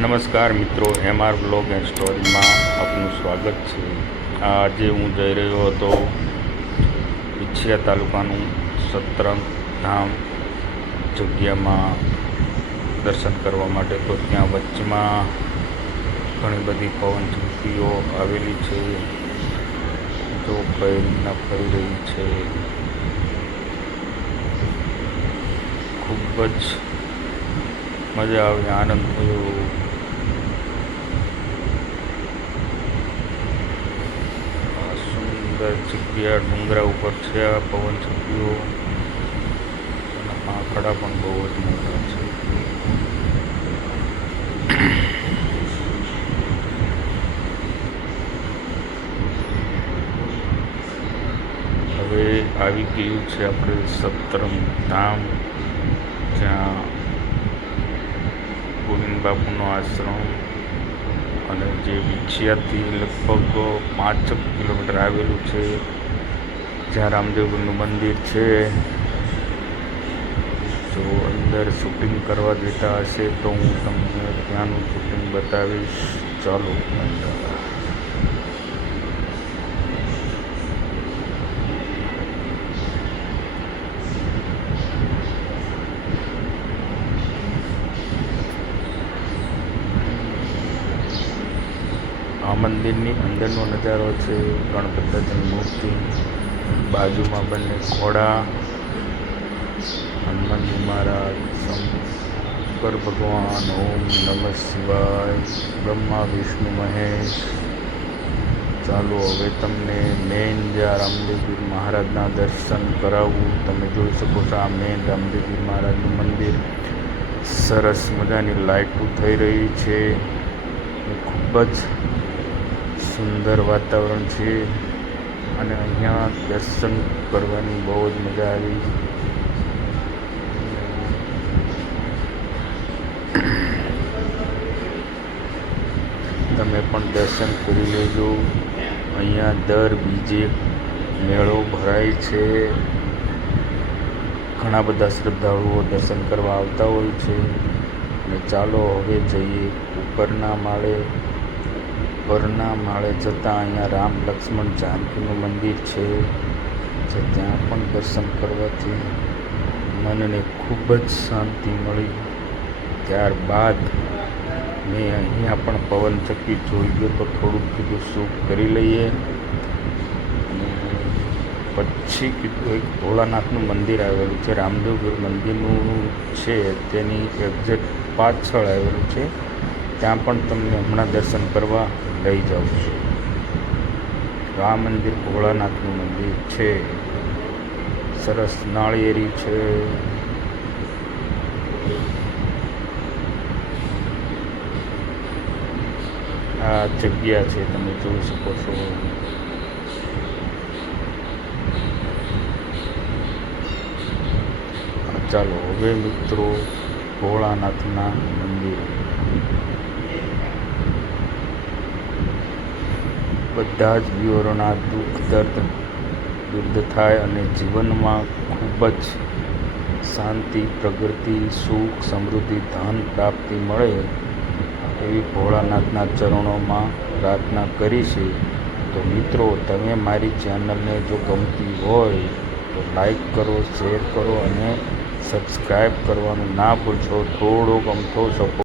નમસ્કાર મિત્રો, MR blog and સ્ટોરીમાં આપનું સ્વાગત છે. આજે હું જઈ રહ્યો હતો વિછિયા તાલુકાનું સતરંગ ધામ જગ્યામાં દર્શન કરવા માટે. તો ત્યાં વચમાં ઘણી બધી પવનચક્કીઓ આવેલી છે, જો કઈ રીતના ફરી રહી છે. ખૂબ જ મજા આવી, આનંદ થયો. સુંદર જગ્યા ડુંગરા ઉપર છે આ પવનચક્કીઓ, અને આંકડા પણ બહુ જ મોટા છે. હવે આવી ગયું છે આપણે સતરંગ ધામ, જ્યાં ગોવિંદ બાપુનો આશ્રમ અને જે વિછિયાથી લગભગ 5 કિલોમીટર આવેલું છે, જ્યાં રામદેવનું મંદિર છે. જો અંદર શૂટિંગ કરવા દેતા હશે તો હું તમને ત્યાંનું શૂટિંગ બતાવીશ. ચાલો અંદર. આ મંદિરની અંદરનો નજારો છે. ગણપતિ દાદાની મૂર્તિ, બાજુમાં બંને ઘોડા, હનુમાનજી મહારાજ, શંકર ભગવાન, ઓમ નમઃ શિવાય, બ્રહ્મા વિષ્ણુ મહેશ. ચાલો હવે તમને મેન જ્યાં રામદેવપીર મહારાજના દર્શન કરાવું. તમે જોઈ શકો છો આ મેન રામદેવપીર મહારાજનું મંદિર. સરસ મજાની લાઇટો થઈ રહી છે. ખૂબ જ સુંદર વાતાવરણ છે, અને અહીંયા દર્શન કરવાની બહુ જ મજા આવી. તમે પણ દર્શન કરી લેજો. અહીંયા દર બીજે મેળો ભરાય છે. ઘણા બધા શ્રદ્ધાળુઓ દર્શન કરવા આવતા હોય છે. અને ચાલો હવે જઈએ ઉપરના માળે. ઉપરના માળે જતાં અહીંયા રામ લક્ષ્મણ જાનકીનું મંદિર છે, જે ત્યાં પણ દર્શન કરવાથી મનને ખૂબ જ શાંતિ મળી. ત્યારબાદ મેં અહીંયા પણ પવનચક્કી જોઈ ગયો તો થોડુંક કીધું શૂટ કરી લઈએ. અને પછી કીધું એક ભોળાનાથનું મંદિર આવેલું છે, રામદેવપીર મંદિરનું છે, તેની એક્ઝેક્ટ પાછળ આવેલું છે. ત્યાં પણ તમને હમણાં દર્શન કરવા લઈ જાઉં છું. આ મંદિર ભોળાનાથનું મંદિર છે. સરસ નાળિયેરી છે. આ જગ્યા છે, તમે જોઈ શકો છો. ચાલો હવે મિત્રો ભોળાનાથના મંદિર. બધા જ વિવરોના દુઃખ દર્દ દૂર થાય અને જીવનમાં ખૂબ જ શાંતિ, પ્રગતિ, સુખ, સમૃદ્ધિ, ધન પ્રાપ્તિ મળે એવી ભોળાનાથના ચરણોમાં પ્રાર્થના કરી છે. તો મિત્રો, તમે મારી ચેનલને જો ગમતી હોય તો લાઈક કરો, શેર કરો અને સબસ્ક્રાઈબ કરવાનું ના ભૂલશો. થોડોક અમથો સપોર્ટ